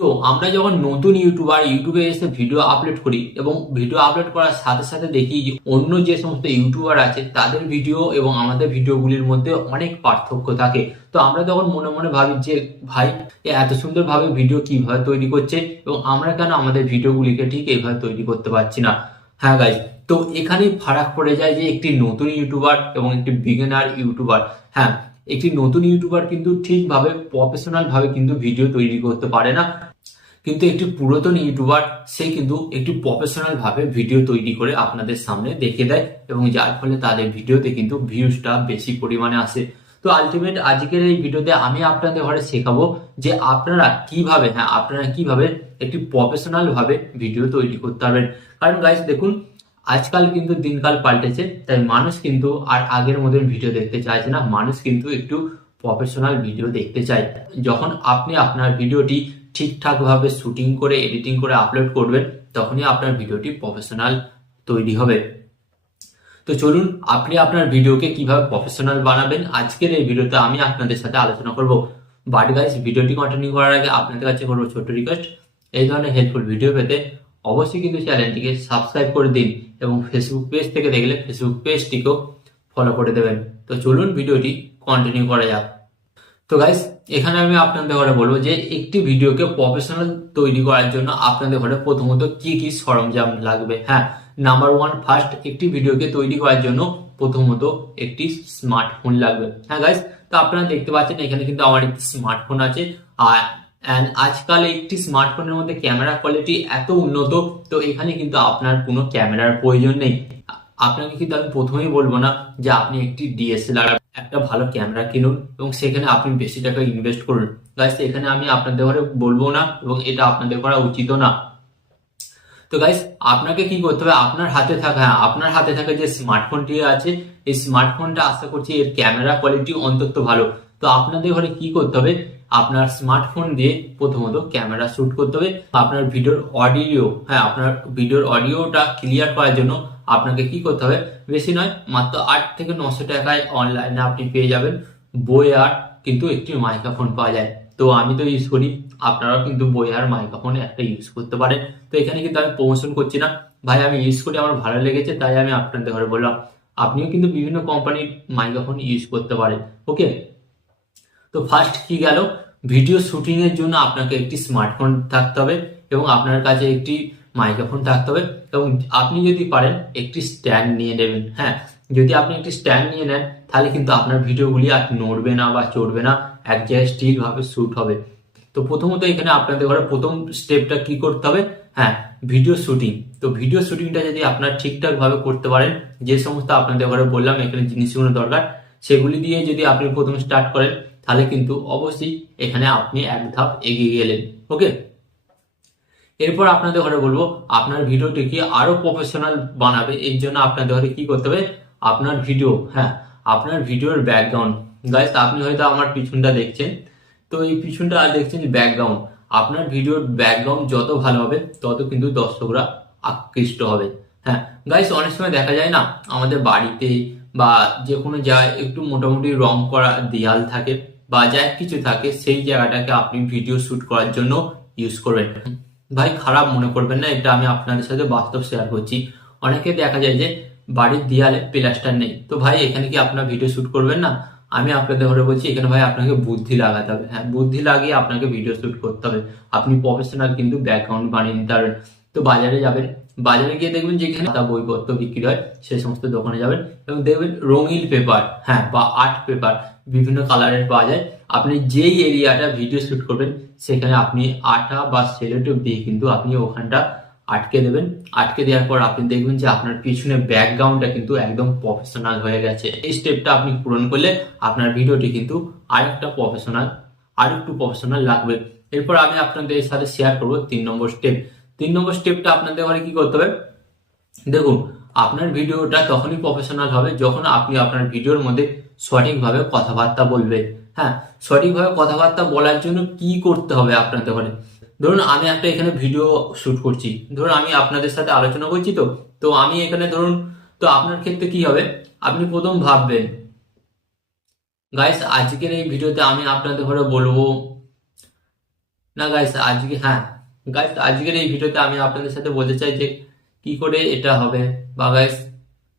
তো আমরা যখন নতুন ইউটিউবার ইউটিউবে এসে ভিডিও আপলোড করি এবং ভিডিও আপলোড করার সাথে সাথে দেখি যে অন্য যে সমস্ত ইউটিউবার আছে তাদের ভিডিও এবং আমাদের ভিডিওগুলির মধ্যে অনেক পার্থক্য থাকে। তো আমরা তখন মনে মনে ভাবি যে ভাই এ এত সুন্দরভাবে ভিডিও কিভাবে তৈরি করছে এবং আমরা কেন আমাদের ভিডিওগুলিকে ঠিক এইভাবে তৈরি করতে পারছি না। হ্যাঁ গাইজ, তো এখানেই ফারাক পড়ে যায় যে একটি নতুন ইউটিউবার এবং একটি বিগিনার ইউটিউবার। হ্যাঁ, একটি নতুন ইউটিউবার কিন্তু ঠিকভাবে প্রফেশনাল ভাবে কিন্তু ভিডিও তৈরি করতে পারে না, কিন্তু একটি পুরাতন ইউটিউবার সে কিন্তু একটি প্রফেশনাল ভাবে ভিডিও তৈরি করে আপনাদের সামনে দেখে দেয় এবং যার ফলে তাদের ভিডিওতে কিন্তু ভিউজটা বেশি পরিমাণে আসে। তো আলটিমেট আজকের এই ভিডিওতে আমি আপনাদের ঘরে শেখাবো যে আপনারা কিভাবে একটি প্রফেশনাল ভাবে ভিডিও তৈরি করতে পারবেন। কারণ গাইস দেখুন, আজকাল কিন্তু দিনকাল পাল্টেছে, তাই মানুষ কিন্তু আর আগের মতন ভিডিও দেখতে চাইছে না, মানুষ কিন্তু একটু প্রফেশনাল ভিডিও দেখতে চায়। যখন আপনি আপনার ভিডিওটি ঠিকঠাক ভাবে শুটিং করে এডিটিং করে আপলোড করবেন তখনই আপনার ভিডিওটি প্রফেশনাল তৈরি হবে। তো চলুন আপনি আপনার ভিডিওকে কিভাবে প্রফেশনাল বানাবেন আজকের এই ভিডিওতে আমি আপনাদের সাথে আলোচনা করব। বাট গাইস, ভিডিওটি কন্টিনিউ করার আগে আপনাদের কাছে করবো ছোট্ট রিকোয়েস্ট, এই ধরনের হেল্পফুল ভিডিও পেতে অবশ্যই কিন্তু চ্যানেলটিকে সাবস্ক্রাইব করে দিন এবং ফেসবুক পেজ থেকে দেখলে ফেসবুক পেজটিকেও ফলো করে দেবেন। তো চলুন ভিডিওটি কন্টিনিউ করা যাক। তো গাইস, এখানে আমি আপনাদের ঘরে বলবো যে একটি ভিডিওকে প্রফেশনাল তৈরি করার জন্য আপনাদের ঘরে প্রথমত কি কি সরঞ্জাম লাগবে। হ্যাঁ, নাম্বার ওয়ান, ফার্স্ট, একটি ভিডিওকে তৈরি করার জন্য প্রথমত একটি স্মার্টফোন লাগবে। হ্যাঁ গাইস, তো আপনারা দেখতে পাচ্ছেন এখানে কিন্তু আমার একটি স্মার্টফোন আছে। আর আজকাল একটি স্মার্টফোনের মধ্যে ক্যামেরা কোয়ালিটি এত উন্নত, তো এখানে কিন্তু আপনার কোনো ক্যামেরার প্রয়োজন নেই। আপনাকে কিন্তু আমি প্রথমেই বলবো না যে আপনি একটি ডিএসএলআর একটা ভালো ক্যামেরা কিনুন এবং সেখানে আপনি বেশি টাকা ইনভেস্ট করুন। গাইস, এখানে আমি আপনাদের ঘরে বলবো না এবং এটা আপনাদের করা উচিত না। তো গাইস, আপনাকে কি করতে হবে, আপনার হাতে থাকা যে স্মার্টফোনটি আছে এই স্মার্টফোনটা আশা করছি এর ক্যামেরা কোয়ালিটি অন্তত ভালো। তো আপনাদের ঘরে কি করতে হবে, আপনার স্মার্টফোন দিয়ে প্রথমত ক্যামেরা শুট করতে হবে। আপনার ভিডিওর অডিওটা ক্লিয়ার করার জন্য আপনাকে কি করতে হবে, বেশি নয়, মাত্র 800 থেকে 900 টাকায় অনলাইনে আপনি পেয়ে যাবেন বোয়ার কিন্তু একটি মাইক্রোফোন পাওয়া যায়। তো আমি তো ইউজ করি, আপনারাও কিন্তু বোয়ার মাইক্রোফোন একটা ইউজ করতে পারেন। তো এখানে কিন্তু আমি প্রমোশন করছি না ভাই, আমি ইউজ করি, আমার ভালো লেগেছে তাই আমি আপনাদের ঘরে বললাম। আপনিও কিন্তু বিভিন্ন কোম্পানির মাইক্রোফোন ইউজ করতে পারেন। ওকে, তো ফার্স্ট কি গেল, ভিডিও শুটিং এর জন্য আপনাকে একটি স্মার্টফোন থাকতে হবে এবং আপনার কাছে একটি মাইক্রোফোন থাকতে হবে এবং আপনি যদি পারেন একটি স্ট্যান্ড নিয়ে নেবেন। হ্যাঁ, যদি আপনি একটি স্ট্যান্ড নিয়ে নেন তাহলে কিন্তু আপনার ভিডিওগুলি আর নড়বে না বা চড়বে না, এক জায়গায় স্টিল ভাবে শুট হবে। তো প্রথমত এখানে আপনাদের ঘরে প্রথম স্টেপটা কি করতে হবে, হ্যাঁ, ভিডিও শুটিং। তো ভিডিও শুটিংটা যদি আপনার ঠিকঠাক ভাবে করতে পারেন, যে সমস্ত আপনাদের ঘরে বললাম এখানে জিনিসগুলো দরকার সেগুলি দিয়ে যদি আপনি প্রথম স্টার্ট করেন তাহলে কিন্তু অবশ্যই এখানে আপনি এক ধাপ এগিয়ে গেলেন। ওকে, এরপর আপনাদের ঘরে বলবো আপনার ভিডিওটিকে আরো প্রফেশনাল বানাবে, এর জন্য আপনাদের ঘরে কি করতে হবে, আপনার ভিডিওর ব্যাকগ্রাউন্ড। গাইস, আপনি হয়তো আমার পিছনটা দেখছেন, তো এই পিছনটা দেখছেন ব্যাকগ্রাউন্ড, আপনার ভিডিওর ব্যাকগ্রাউন্ড যত ভালো হবে তত কিন্তু দর্শকরা আকৃষ্ট হবে। হ্যাঁ গাইস, অনেক সময় দেখা যায় না আমাদের বাড়িতে বা যে কোনো জায়গায় একটু মোটামুটি রং করা দেয়াল থাকে বা যা কিছু থাকে, সেই জায়গাটাকে আপনি ভিডিও শুট করার জন্য ইউজ করবেন। ভাই খারাপ মনে করবেন না, এটা আমি আপনাদের সাথে বাস্তব শেয়ার করছি। অনেকে দেখা যায় যে বাড়ির দেয়ালে প্লাস্টার নেই, তো ভাই এখানে কি আপনার ভিডিও শুট করবেন না? আমি আপনাদের ঘরে বলছি এখানে ভাই আপনাকে বুদ্ধি লাগাতে হবে। হ্যাঁ, বুদ্ধি লাগিয়ে আপনাকে ভিডিও শুট করতে হবে। আপনি প্রফেশনাল কিন্তু ব্যাকগ্রাউন্ড বানিয়ে নিতে পারবেন। তো বাজারে যাবেন, বাজারে গিয়ে দেখবেন যেখানে খাতা বইপত্র বিক্রি হয় সেই সমস্ত দোকানে যাবেন এবং দেখবেন রঙিন পেপার, হ্যাঁ, বা আর্ট পেপার বিভিন্ন কালারের পাওয়া যায়। আপনি যেই এরিয়াটা ভিডিও শুট করবেন সেখানে আপনি আঠা বা সেলোটেপ দিয়ে কিন্তু আপনি ওখানটা আটকে দেবেন। আটকে দেওয়ার পর আপনি দেখবেন যে আপনার পিছনে ব্যাকগ্রাউন্ডটা কিন্তু একদম প্রফেশনাল হয়ে গেছে। এই স্টেপটা আপনি পূরণ করলে আপনার ভিডিওটি কিন্তু আরেকটু প্রফেশনাল লাগবে। এরপর আমি আপনাদের সাথে শেয়ার করবো 3 নম্বর স্টেপ। 3 নম্বর স্টেপটা আপনাদের ঘরে কি করতে হবে, দেখুন, আপনার ভিডিওটা তখনই প্রফেশনাল হবে যখন আপনি আপনার ভিডিওর মধ্যে সঠিকভাবে কথাবার্তা বলবেন। হ্যাঁ, সঠিকভাবে কথাবার্তা বলার জন্য কি করতে হবে আপনাদের ঘরে, ধরুন আমি একটা এখানে ভিডিও শুট করছি, ধরুন আমি আপনাদের সাথে আলোচনা করছি, তো তো আমি এখানে ধরুন, তো আপনার ক্ষেত্রে কি হবে, আপনি প্রথম ভাববেন, গাইস আজকের এই ভিডিওতে আমি আপনাদের ঘরে বলবো না গাইস, আজকের এই ভিডিওতে আমি আপনাদের সাথে বলতে চাই যে কি করে এটা হবে বা গাইস,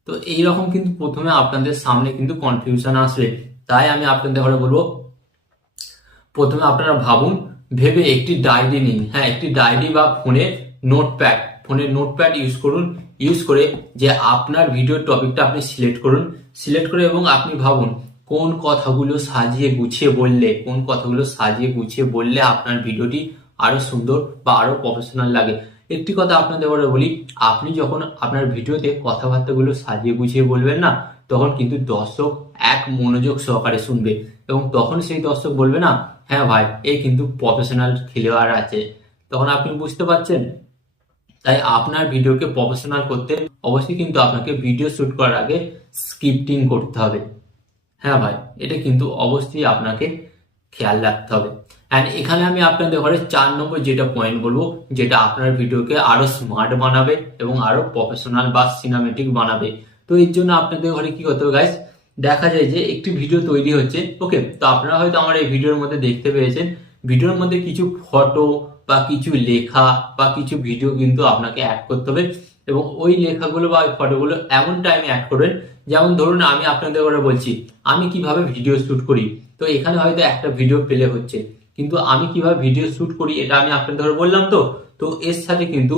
তো এইরকম কিন্তু প্রথমে আপনাদের সামনে কিন্তু কনফিউশন আসবে। তাই আমি আপনাদের ঘরে বলবো, প্রথমে আপনারা ভাবুন, ভেবে একটি ডায়েরি নিন। হ্যাঁ, একটি ডায়েরি বা ফোনের নোটপ্যাড ইউজ করুন। ইউজ করে যে আপনার ভিডিওর টপিকটা আপনি সিলেক্ট করুন। সিলেক্ট করে এবং আপনি ভাবুন কোন কথাগুলো সাজিয়ে গুছিয়ে বললে আপনার ভিডিওটি আরো সুন্দর বা আরো প্রফেশনাল লাগে। একটি কথা আপনাদের বলে বলি, আপনি যখন আপনার ভিডিওতে কথাবার্তাগুলো সাজিয়ে গুছিয়ে বলবেন না, তখন কিন্তু দর্শক এক মনোযোগ সহকারে শুনবে এবং তখন সেই দর্শক বলবে না, হ্যাঁ ভাই, এ কিন্তু প্রফেশনাল খেলোয়াড় আছে। তখন আপনি বুঝতে পারছেন। তাই আপনার ভিডিওকে প্রফেশনাল করতে অবশ্যই কিন্তু আপনাকে ভিডিও শুট করার আগে স্ক্রিপ্টিং করতে হবে। হ্যাঁ ভাই, এটা কিন্তু অবশ্যই আপনাকে খেয়াল রাখতে হবে। অ্যান্ড এখানে আমি আপনাদের ঘরে 4 নম্বর যেটা পয়েন্ট বলবো, যেটা আপনার ভিডিওকে আরো স্মার্ট বানাবে এবং আরো প্রফেশনাল বা সিনেমেটিক বানাবে। তো এর জন্য আপনাদের ঘরে কি করতে হবে গাইস, দেখা যায় যে একটি ভিডিও তৈরি হচ্ছে, ওকে, তো আপনারা হয়তো আমার এই ভিডিওর মধ্যে দেখতে পেয়েছেন, ভিডিওর মধ্যে কিছু ফটো বা কিছু লেখা বা কিছু ভিডিও কিন্তু আপনাকে অ্যাড করতে হবে এবং ওই লেখাগুলো বা ওই ফটোগুলো এমন টাইমে অ্যাড করবেন, যেমন ধরুন আমি আপনাদের ঘরে বলছি আমি কিভাবে ভিডিও শুট করি। তো এখানে হয়তো একটা ভিডিও প্লে হচ্ছে, কিন্তু আমি কিভাবে ভিডিও শুট করি এটা আমি আপনাদের ঘরে বললাম। তো এর সাথে কিন্তু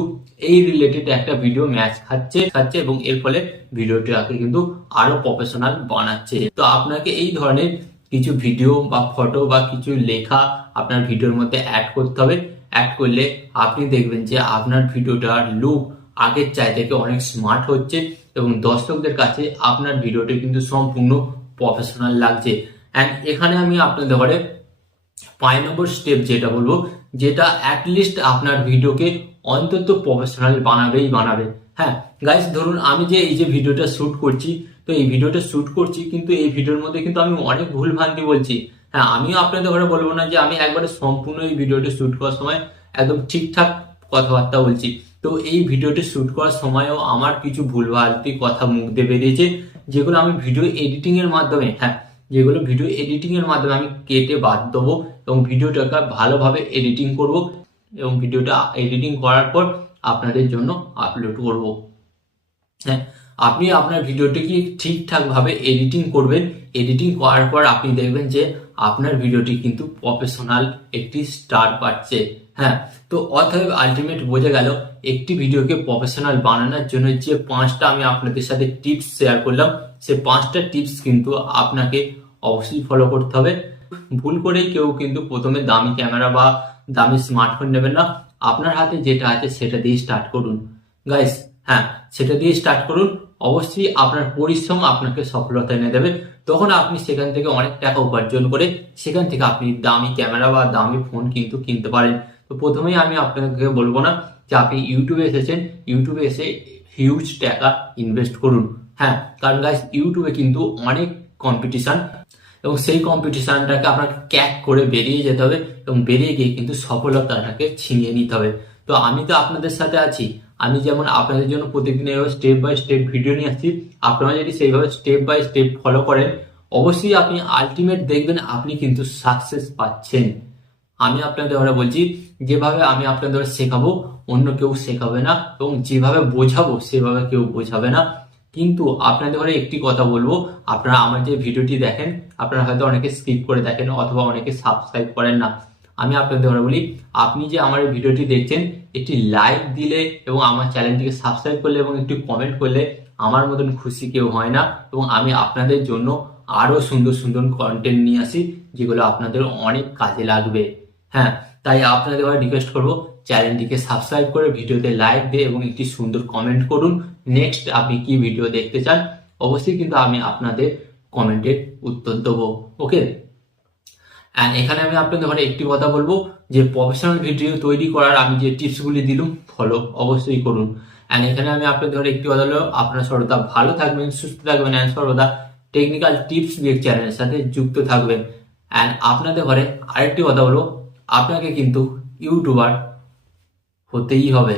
এই রিলেটেড একটা ভিডিও ম্যাচ খাচ্ছে এবং এর ফলে ভিডিওটাকে কিন্তু আরো প্রফেশনাল বানাচ্ছে। তো আপনাকে এই ধরনের কিছু ভিডিও বা ফটো বা কিছু লেখা আপনার ভিডিওর মধ্যে অ্যাড করতে হবে। অ্যাড করলে আপনি দেখবেন যে আপনার ভিডিওটার লুক আগের চাইতে অনেক স্মার্ট হচ্ছে এবং দর্শকদের কাছে আপনার ভিডিওটি কিন্তু সম্পূর্ণ প্রফেশনাল লাগছে। অ্যান্ড এখানে আমি আপনাদের ঘরে 5 নম্বর স্টেপ যেটা বলবো, যেটা অ্যাটলিস্ট আপনার ভিডিওকে অন্তত প্রফেশনাল বানাবে। হ্যাঁ গাইস, ধরুন আমি যে এই যে ভিডিওটা শুট করছি, তো এই ভিডিওটা শুট করছি কিন্তু এই ভিডিওর মধ্যে কিন্তু আমি অনেক ভুল ভ্রান্তি বলছি। হ্যাঁ, আমিও আপনাদের ঘরে বলবো না যে আমি একবারে সম্পূর্ণ এই ভিডিওটা শুট করার সময় একদম ঠিকঠাক কথাবার্তা বলছি। তো এই ভিডিওটি শুট করার সময়ও আমার কিছু ভুলভান্তি কথা মুখ দিয়ে বেরিয়েছে, যেগুলো আমি ভিডিও এডিটিং এর মাধ্যমে আমি কেটে বাদ দেবো এবং ভিডিওটাকে ভালোভাবে এডিটিং করব এবং ভিডিওটা এডিটিং করার পর আপনাদের জন্য আপলোড করব। হ্যাঁ, আপনি আপনার ভিডিওটিকে ঠিকঠাক ভাবে এডিটিং করবেন। এডিটিং করার পর আপনি দেখবেন যে আপনার ভিডিওটি কিন্তু প্রফেশনাল একটি স্টার পাচ্ছে। হ্যাঁ, তো অতএব আলটিমেট বোঝা গেল, একটি ভিডিওকে প্রফেশনাল বানানোর জন্য যে 5টা আমি আপনাদের সাথে টিপস শেয়ার করলাম, সে 5টা টিপস কিন্তু আপনাকে অবশ্যই ফলো করতে হবে। ভুল করেই কেউ কিন্তু প্রথমে দামি ক্যামেরা বা দামি স্মার্টফোন নেবেন না। আপনার হাতে যেটা আছে সেটা দিয়ে স্টার্ট করুন গাইস। হ্যাঁ, সেটা দিয়ে স্টার্ট করুন। অবশ্যই আপনার পরিশ্রম আপনাকে সফলতা এনে দেবে। তখন আপনি সেখান থেকে অনেক টাকা উপার্জন করে সেখান থেকে আপনি দামি ক্যামেরা বা দামি ফোন কিন্তু কিনতে পারেন। তো প্রথমেই আমি আপনাকে বলবো না যে আপনি ইউটিউবে এসেছেন, ইউটিউবে এসে হিউজ টাকা ইনভেস্ট করুন। হ্যাঁ, কারণ গাইস ইউটিউবে কিন্তু অনেক কম্পিটিশন এবং সেই কম্পিটিশনটাকে আপনাকে ক্যাক করে বেরিয়ে যেতে হবে এবং বেরিয়ে গিয়ে কিন্তু সফলতাটাকে ছিনিয়ে নিতে হবে। তো আমি তো আপনাদের সাথে আছি, আমি যেমন আপনাদের জন্য প্রতিদিন এভাবে স্টেপ বাই স্টেপ ভিডিও নিয়ে আসছি। আপনারা যদি সেইভাবে স্টেপ বাই স্টেপ ফলো করেন, অবশ্যই আপনি আলটিমেট দেখবেন আপনি কিন্তু সাকসেস পাচ্ছেন। আমি আপনাদের ঘরে বলছি, যেভাবে আমি আপনাদের শেখাবো অন্য কেউ শেখাবে না এবং যেভাবে বোঝাবো সেভাবে কেউ বোঝাবে না। কিন্তু আপনাদের ঘরে একটি কথা বলবো, আপনারা আমার যে ভিডিওটি দেখেন, আপনারা হয়তো অনেকে স্কিপ করে দেখেন অথবা অনেকে সাবস্ক্রাইব করেন না। আমি আপনাদের ঘরে বলি, আপনি যে আমার এই ভিডিওটি দেখছেন, একটি লাইক দিলে এবং আমার চ্যানেলটিকে সাবস্ক্রাইব করলে এবং একটি কমেন্ট করলে আমার মতন খুশি কেউ হয় না। এবং আমি আপনাদের জন্য আরো সুন্দর সুন্দর কন্টেন্ট নিয়ে আসি, যেগুলো আপনাদের অনেক কাজে লাগবে। হ্যাঁ, তাই আপনাদের রিকোয়েস্ট করবো, চ্যানেলটিকে সাবস্ক্রাইব করে ভিডিওতে লাইক দিয়ে এবং একটি সুন্দর কমেন্ট করুন। নেক্সট আপনি কি ভিডিও দেখতে চান অবশ্যই কিন্তু আমি আপনাদের কমেন্টের উত্তর দেবো। ওকে, অ্যান্ড এখানে আমি আপনাদের ঘরে একটি কথা বলবো যে প্রফেশনাল ভিডিও তৈরি করার আমি যে টিপসগুলি দিলাম ফলো অবশ্যই করুন। অ্যান্ড এখানে আমি আপনাদের ঘরে একটি কথা বলবো, আপনারা সর্বদা ভালো থাকবেন, সুস্থ থাকবেন অ্যান্ড সর্বদা টেকনিক্যাল টিপস বিগ চ্যানেলের সাথে যুক্ত থাকবেন। অ্যান্ড আপনাদের ঘরে আরেকটি কথা বলবো, আপনাকে কিন্তু ইউটিউবার হতেই হবে।